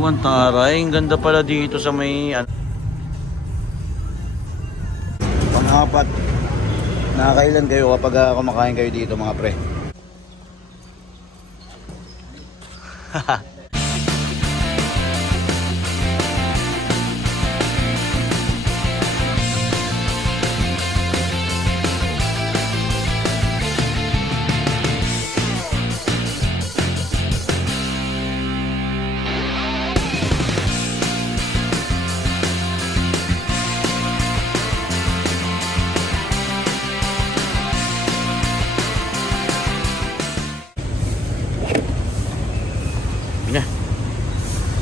Wow, ang taray. Ang ganda pala dito sa may... Pang-apat. Nakakailan kayo kapag kumakain kayo dito mga pre? Haha.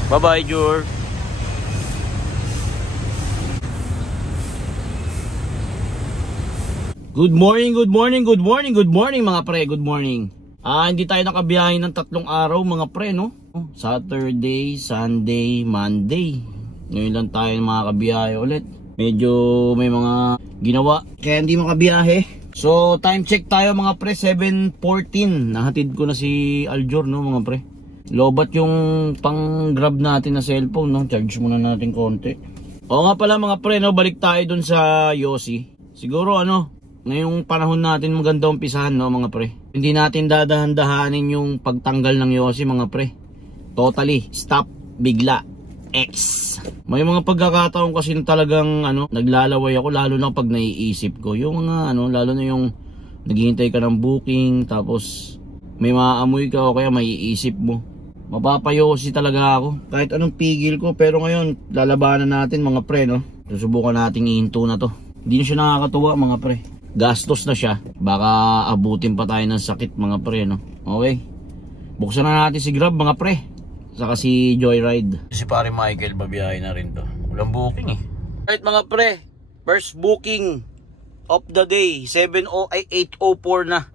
Bye-bye, Jor. Good morning, good morning, good morning, good morning mga pre, good morning. Hindi tayo nakabiyahe ng 3 araw mga pre, no? Saturday, Sunday, Monday. Ngayon lang tayo makakabiyahe ulit. Medyo may mga ginawa kaya hindi makabiyahe. So, time check tayo mga pre, 7:14. Nahatid ko na si Aljor, no mga pre. Lobat yung pang grab natin na cellphone, no? Charge muna natin konti. Oo nga pala mga pre, no? Balik tayo dun sa Yossi. Siguro ngayong panahon natin maganda umpisahan, no mga pre. Hindi natin dadahan-dahanin yung pagtanggal ng Yossi mga pre. Totally, stop, bigla, X. May mga pagkakataon kasi talagang naglalaway ako, lalo na pag naiisip ko. Yung mga lalo na yung naghihintay ka ng booking, tapos may maaamoy ka o kaya maiisip mo. Mapapayosi talaga ako kahit anong pigil ko, pero ngayon lalabanan natin mga pre, no? Susubukan nating ihinto na to. Hindi na siya nakakatuwa mga pre. Gastos na siya, baka abutin pa tayo ng sakit mga pre, no? Okay, buksan na natin si Grab mga pre, saka si Joyride. Si pare Michael babiyahe na rin to. Walang booking eh. Right mga pre, first booking of the day, 8:04 na.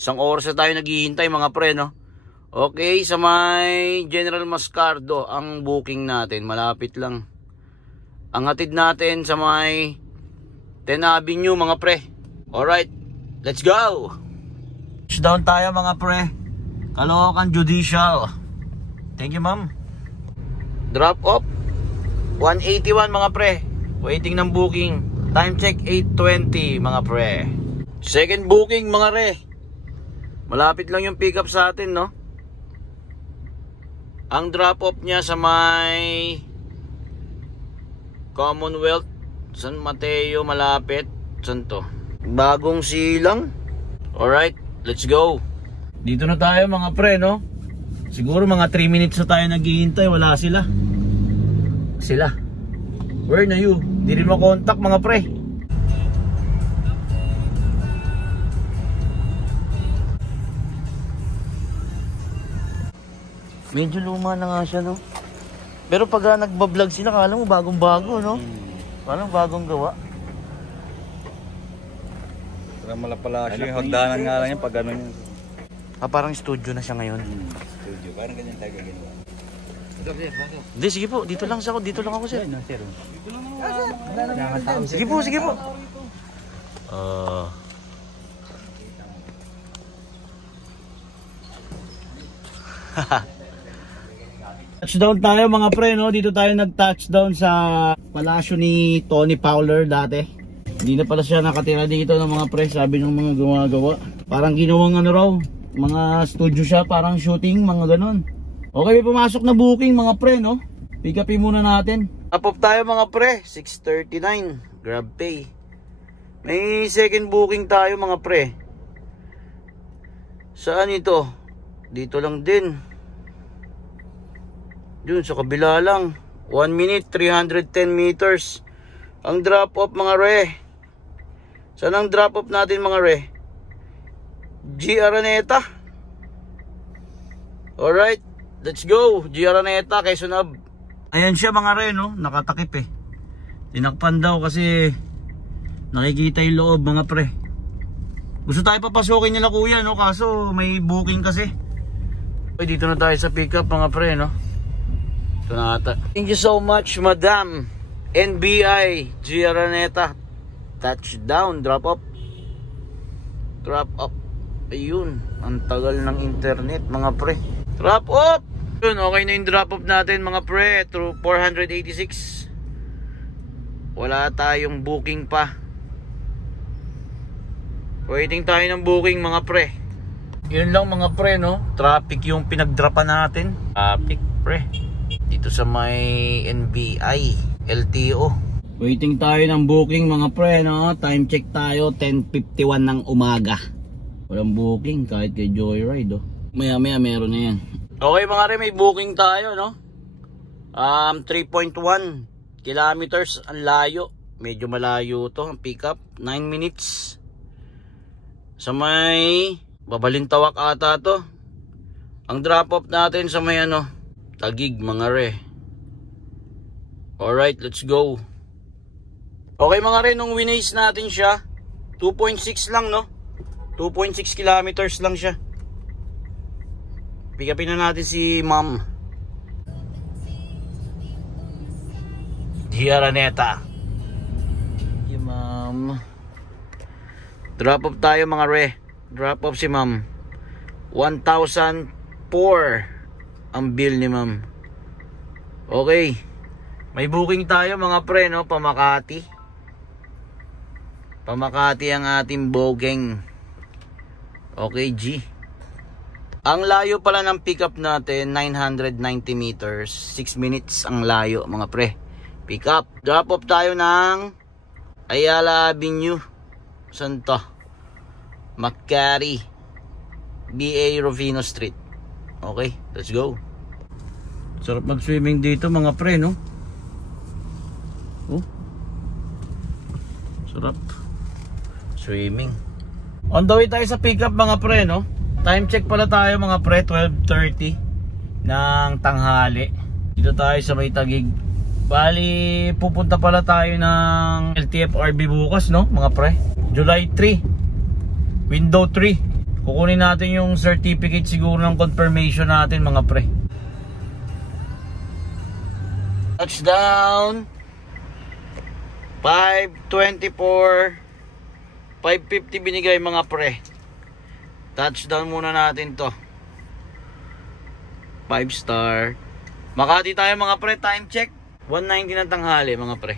Isang oras na tayo naghihintay mga pre, no? Okay, sa may General Mascardo ang booking natin, malapit lang. Ang hatid natin sa may 10 Avenue mga pre. Alright, let's go! Touchdown tayo mga pre. Caloocan Judicial. Thank you ma'am. Drop off 181 mga pre. Waiting ng booking. Time check 8:20 mga pre. Second booking mga re. Malapit lang yung pick up sa atin, no? Ang drop off niya sa may Commonwealth, San Mateo, malapit. Saan to? Bagong Silang. Alright, let's go. Dito na tayo mga pre, no? Siguro mga 3 minutes na tayo naghihintay. Wala sila. Where na you? Di rin makontak mga pre. Medyo luma na nga siya, no? Pero pag nagbablog sila, kala mo bagong-bago, no? Parang bagong gawa. Parang malapala siya. Hagdanan nga lang yan pag gano'n yun. Parang studio na siya ngayon. Studio. Parang ganyan tayo ginawa. Hindi, sige po. Dito lang ako, sir. Dito lang. Sige po. Touchdown tayo mga pre, no? Dito tayo nag-touchdown sa palasyo ni Tony Fowler dati. Hindi na pala siya nakatira dito ng mga pre, sabi ng mga gumagawa. Parang ginawang raw, mga studio siya, parang shooting, mga ganon. Okay, may pumasok na booking mga pre, no? Pick upin muna natin. Up tayo mga pre, 6:39, Grab Pay. May second booking tayo mga pre. Saan ito? Dito lang din. Dun sa kabila lang. 1 minute 310 meters ang drop off mga re. Saan ang drop off natin mga re? G. Araneta. Alright, let's go. G. Araneta, Quezon Ave. Ayan siya mga re, no? Nakatakip eh. Tinakpan daw kasi nakikita yung loob mga pre. Gusto tayo papasukin nila kuya, no? Kaso may booking kasi. Okay, dito na tayo sa pick up mga pre, no? Ito na ata. Thank you so much Madam NBI G. Araneta. Touchdown, drop up. Ayun, ang tagal ng internet mga pre. Drop up. Yun, okay na yung drop off natin mga pre, through 486. Wala tayong booking pa. Waiting tayo ng booking mga pre. Yun lang mga pre, no? Traffic yung pinagdrapan natin. Traffic pre. Dito sa may NBI LTO. Waiting tayo ng booking mga pre, no? Time check tayo 10:51 ng umaga. Walang booking kahit kay Joyride, oh. Maya maya meron na yan. Okay mga re, may booking tayo, no? 3.1 kilometers ang layo. Medyo malayo to ang pick up. 9 minutes. Sa may Babalintawak ata to. Ang drop off natin sa may ano, Tagig mga re. Alright, let's go. Okay mga re, nung winace natin siya 2.6 lang, no? 2.6 kilometers lang siya. Pick upin na natin si Ma'am Diaraneta. Yung Ma'am. Drop off tayo mga re. Drop off si Ma'am. 1,004 ang bill ni Ma'am. Okay. May booking tayo mga pre, no? Pamakati. Pamakati ang ating booking. Okay, G. Ang layo pala ng pick up natin 990 meters. 6 minutes ang layo mga pre. Pick up. Drop off tayo ng Ayala Avenue. Santa Macquarie, BA Rovino Street. Okay, let's go. Sarap mag-swimming dito mga pre, no? Oh, sarap swimming. On the way tayo sa pick up mga pre, no? Time check pala tayo mga pre, 12:30 ng tanghali. Dito tayo sa may Tagig. Bali, pupunta pala tayo ng LTFRB bukas, no mga pre? July 3, window 3. Kukunin natin yung certificate siguro ng confirmation natin mga pre. Touchdown 5:24, 5:50 binigay mga pre. Touchdown muna natin to. 5 star. Makati tayo mga pre, time check 1:90 ng tanghali mga pre.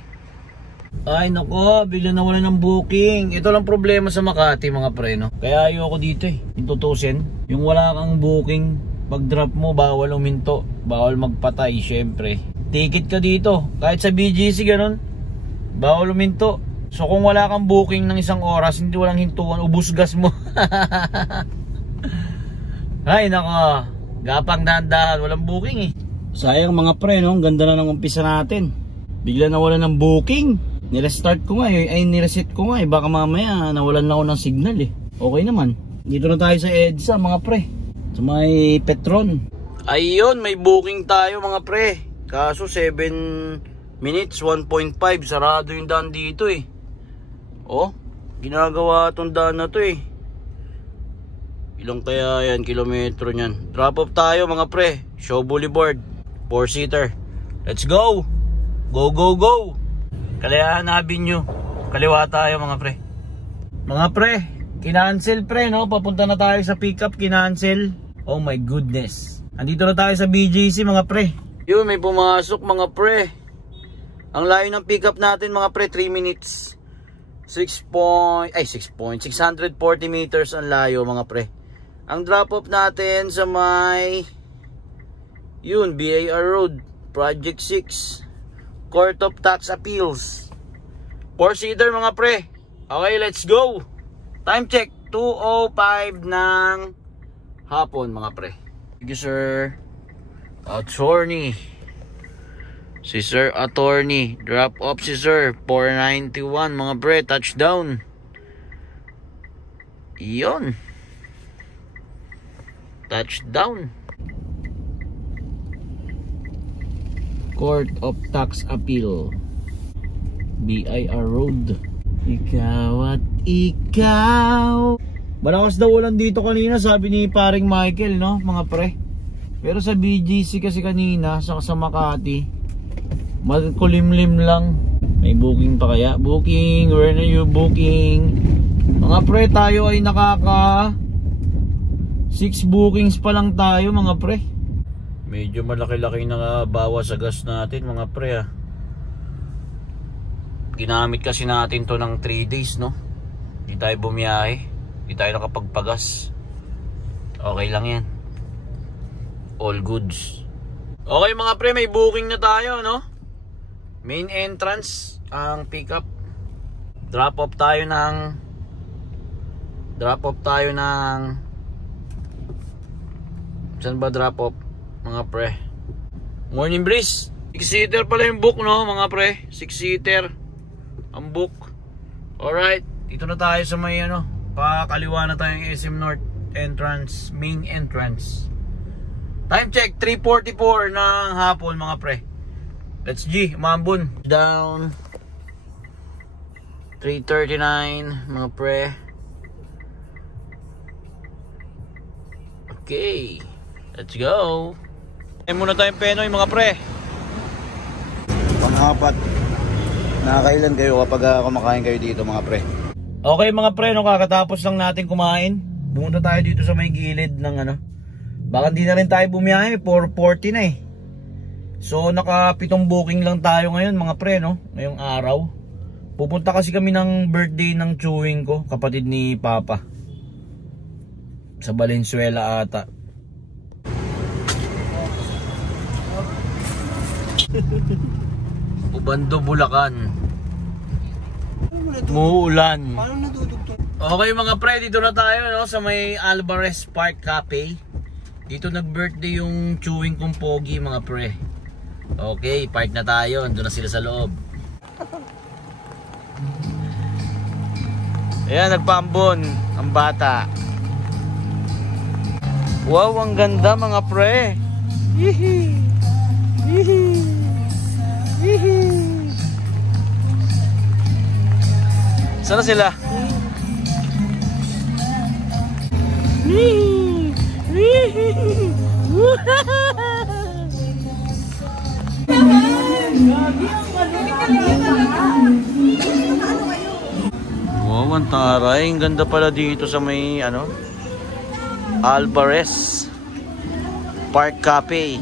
Ay nako, bigla nawalan ng booking. Ito lang problema sa Makati mga pre, no? Kaya ayoko dito eh. Intutusin, yung wala kang booking, pag drop mo bawal uminto, bawal magpatay syempre. Ticket ka dito, kahit sa BGC ganun, bawal uminto. So kung wala kang booking ng 1 oras, hindi walang hintuan, ubus gas mo. Ay nako, gapang dahan-dahan, walang booking eh. Sayang mga pre, no? Ang ganda na ng umpisa natin. Bigla nawalan ng booking. Nirestart ko nga eh, ay nireset ko nga eh. Baka mamaya nawalan na ako ng signal eh. Okay naman. Dito na tayo sa EDSA mga pre, sa may Petron. Ayun, may booking tayo mga pre. Kaso 7 minutes 1.5. Sarado yung daan dito eh. Oh, ginagawa itong daan na to eh. Ilang kaya yan kilometro nyan. Drop off tayo mga pre, Shaw Boulevard, 4-seater. Let's go. Go go go. Kalayaan Avenue, kaliwa tayo mga pre. Mga pre, kinancel pre, no? Papunta na tayo sa pick up, kinancel. Oh my goodness. Andito na tayo sa BGC mga pre. Yun, may pumasok mga pre. Ang layo ng pick up natin mga pre, 3 minutes 640 meters ang layo mga pre. Ang drop off natin sa may yun, BAR Road, Project 6, Court of Tax Appeals, 4-seater mga pre. Okay, let's go. Time check 2:05 ng hapon mga pre. Thank you sir attorney. Si sir attorney, drop off si sir 491 mga pre, touchdown. Iyon, touchdown. Court of Tax Appeal, BIR Road. Ikaw at ikaw. Malakas daw ulan dito kanina, sabi ni paring Michael, no mga pre. Pero sa BGC kasi kanina sa Makati, magkulimlim lang. May booking pa kaya? Booking, where are you booking? Mga pre, tayo ay nakaka 6 bookings pa lang tayo mga pre. Medyo malaki-laki na bawas sa gas natin mga pre ah. Ginamit kasi natin to ng 3 days no. Di tayo bumiyahe, di tayo nakapagpagas. Okay lang yan. All goods. Okay mga pre, may booking na tayo no. Main entrance ang pickup. Drop off tayo ng saan ba drop off mga pre? Morning breeze. 6-seater pala yung book no mga pre. 6-seater ang book. Alright, dito na tayo sa may ano, pakaliwa na tayong SM North entrance, main entrance. Time check 3:44 ng hapon mga pre. Let's G, umambon. Down 3:39 mga pre. Okay, let's go. Muna tayong Penoy mga pre. Pang-apat. Nakakailan kayo kapag kumakain kayo dito mga pre? Okay mga pre, no, kakatapos lang natin kumain. Pumunta tayo dito sa may gilid ng ano. Baka hindi na rin tayo bumiyahe, 4:40 na eh. So naka 7 booking lang tayo ngayon mga pre no, ngayong araw. Pupunta kasi kami ng birthday ng chewing ko, kapatid ni Papa. Sa Valenzuela ata. Ubando, Bulacan. Muulan. Okay mga pre, dito na tayo no, sa may Alvarez Park Cafe. Dito nag-birthday yung chewing kong pogi mga pre. Okay, park na tayo. Doon na sila sa loob. Ayan, nagpaambon ang bata. Wow, ang ganda mga pre. Hihi. Hihi. Hihi. Sana sila? Hihi. Hihi. Wow, ang taray. Ang ganda pala dito sa may ano, Alvarez Park Cafe.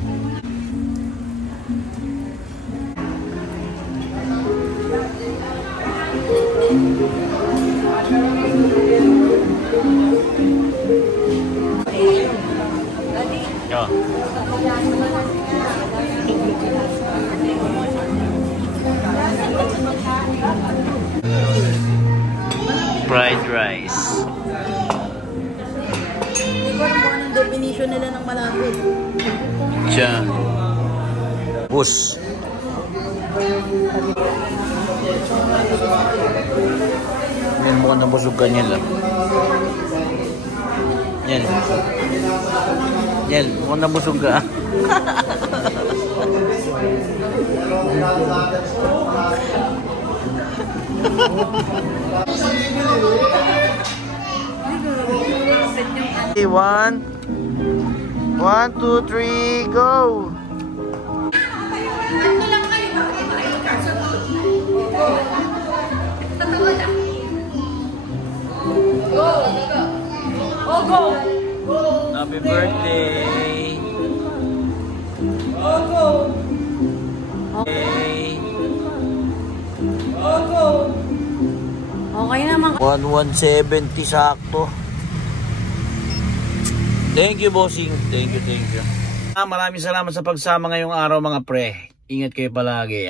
Yeah. Fried rice. Hindi ko alam kung anong definition nila ng malapit. Tiya. Bus. Yan, mukhang nabusog ka niya lang. Yan. Yan, mukhang nabusog ka. One, 2, 3, go! Happy birthday! Okay naman. 170 sakto. Thank you bossing. Thank you. Maraming salamat sa pagsama ngayong araw mga pre. Ingat kayo palagi.